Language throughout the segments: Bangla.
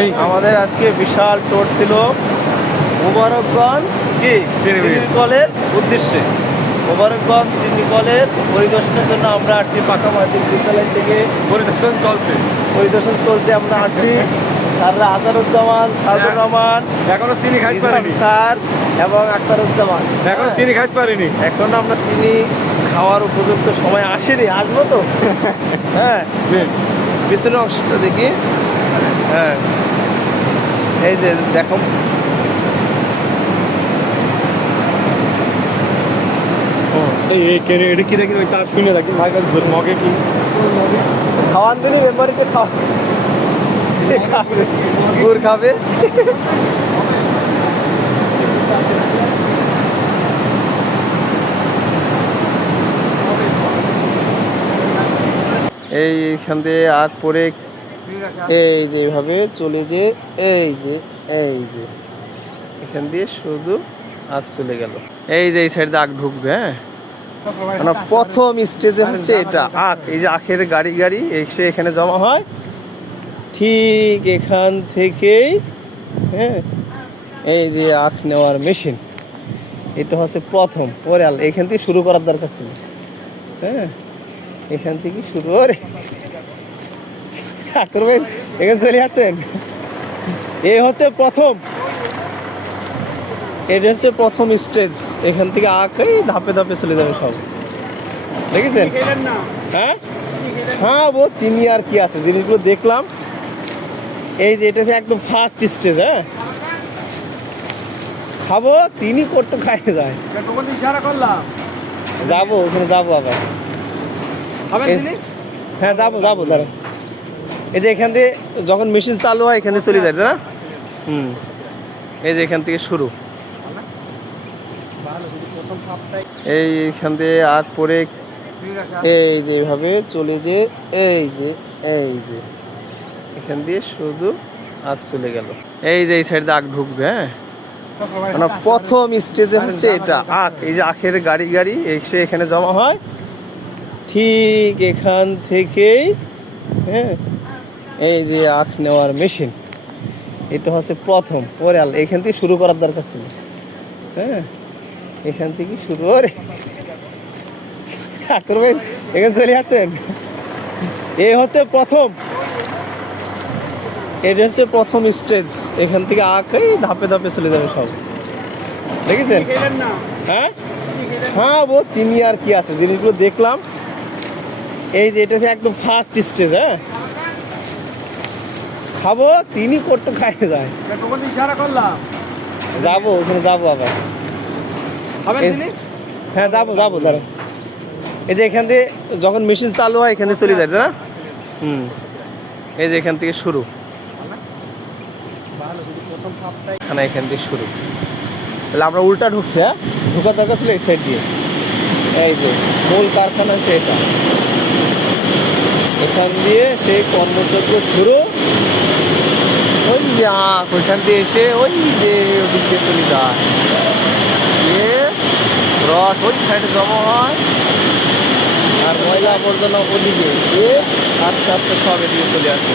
এই আমাদের আজকে বিশাল টোর ছিল মোবারকগঞ্জ কি চিনি কলের উদ্দেশ্যে। মোবারকগঞ্জ চিনি কলের পরিদর্শনের জন্য আমরা আসছি পাকা মাধ্যমিক বিদ্যালয় থেকে। পরিদর্শন চলছে আমরা আসছি। স্যাররা আজারুজ্জামান, সাজুর রহমান, এখনো চিনি খাইতে পারিনি স্যার এবং আখতারুজ্জামান। এখনো চিনি খাইতে পারিনি। এখন আমরা চিনি খাওয়ার উপযুক্ত সময় আসেনি, আসবো তো। হ্যাঁ, পিছনের অংশটা দেখি। হ্যাঁ, এই যে দেখো এটা কি দেখি তার শুনে রাখি ভাই মগে কি খাওয়ান দিনই মেম্বারকে গুড় খাবে। এইখান দিয়ে আগ পরে এই যে এইভাবে চলে যে এই যে এখান দিয়ে শুধু আগ চলে গেল। এই যে এই সাইড দিয়ে আগ ঢুকবে। হ্যাঁ, মানে প্রথম স্টেজে হচ্ছে এটা আখ। এই যে আখের গাড়ি গাড়ি এসে এখানে জমা হয় ঠিক এখান থেকেই। হ্যাঁ, এই যে আখ নেওয়ার মেশিন, এটা হচ্ছে প্রথম। ওরে আল্লাহ, এখান থেকে শুরু করার দরকার ছিল। হ্যাঁ, এখান থেকে শুরু করে ঠাকুর ভাই এখানে চলে আসছেন। এই হচ্ছে প্রথম, এটা হচ্ছে প্রথম স্টেজ। এখান থেকে আঁকাই ধাপে ধাপে চলে যাবে সব। দেখেছেন? হ্যাঁ হ্যাঁ, ও চিনি আর কি আছে, জিনিসগুলো দেখলাম। এই যে এটা হচ্ছে একদম ফার্স্ট স্টেজ। হ্যাঁ, খাবো চিনি পট্ট খাই যায়। যাবো ওখানে, যাবো আবার। হ্যাঁ, যাবো দাঁড়ান। এই যে এখান থেকে যখন মেশিন চালু হয় এখানে চলে যায়, তাই না? এই যে এখান থেকে শুরু। এইখান দিয়ে আগ পরে এই যে এইভাবে চলে যে এই যে এখান দিয়ে শুধু আগ চলে গেল। এই যে এই সাইড দিয়ে আগ ঢুকবে। হ্যাঁ, মানে প্রথম স্টেজে হচ্ছে এটা আখ। এই যে আখের গাড়ি গাড়ি এসে এখানে জমা হয় ঠিক এখান থেকেই। হ্যাঁ, এই যে আখ নেওয়ার মেশিন, এটা হচ্ছে প্রথম। ওরে আল্লাহ, এখান থেকে শুরু করার দরকার ছিল। হ্যাঁ, এখান থেকে শুরু করে ঠাকুর ভাই এখানে চলে আসছেন। এই হচ্ছে প্রথম, এটা হচ্ছে প্রথম স্টেজ। এখান থেকে আঁকাই ধাপে ধাপে চলে যাবে সব। দেখেছেন? হ্যাঁ হ্যাঁ, ও চিনি আর কি আছে, জিনিসগুলো দেখলাম। এই যে এটা হচ্ছে একদম ফার্স্ট স্টেজ। হ্যাঁ, খাবো চিনি পট্ট খাই যায়। যাবো ওখানে, যাবো আবার। হ্যাঁ, যাবো দাঁড়ান। এই যে এখান দিয়ে যখন মেশিন চালু হয় এখানে চলে যায়, তাই না? এই যে এখান থেকে শুরু, এখান থেকে শুরু। তাহলে আমরা উল্টা ঢুকছি। হ্যাঁ, ঢোকার দরকার ছিল এই সাইড দিয়ে। এই যে মূল কারখানা হচ্ছে এটা, এখান দিয়ে সেই কর্মযজ্ঞ শুরু। ওই যে ওইখান দিয়ে এসে ওই যে ওদিক দিয়ে চলে যায়, রস ওই সাইডে জমা হয়। আর ময়লা আবর্জনা ওদিকে দিয়ে আস্তে আস্তে সব এদিকে চলে আসে।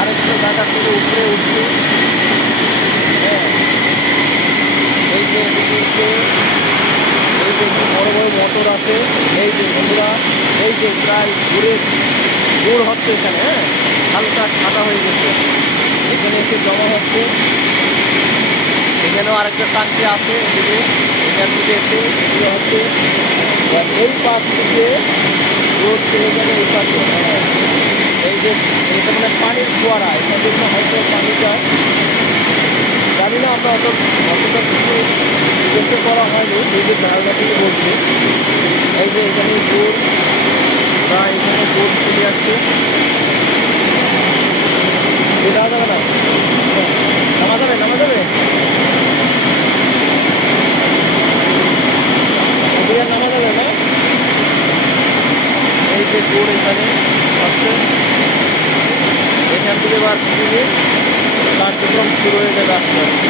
আরেকটা জায়গা থেকে উপরে উঠছি। এই যে এই যে বড় বড় মোটর আছে। এই যে বন্ধুরা, এই যে প্রায় গুড় হচ্ছে এখানে। হ্যাঁ, হালকা সাদা হয়ে গেছে, এখানে এসে জমা হচ্ছে। এখানেও আরেকটা টাঙ্কি আছে, এখান থেকে এসে এগুলো হচ্ছে। এই পাশ থেকে রোড চলে যাবে এই পাশে। এই যে এটা মানে পানির ফোয়ারা, এখান থেকে হয়তো পানিটা জানি না, আমরা অতটা কিছু জিজ্ঞেস করা হয়নি, নিজের ধারণা থেকে বলছি। এই যে এখানে গুড়, প্রায় এখানে গুড় চলে আসছে। এটা যাবে না, নামা যাবে নামা যাবে না। এই যে গুড় এখানে আসছে, এখান থেকে এবার কার্যক্রম শুরু হয়ে যাবে আস্তে আস্তে।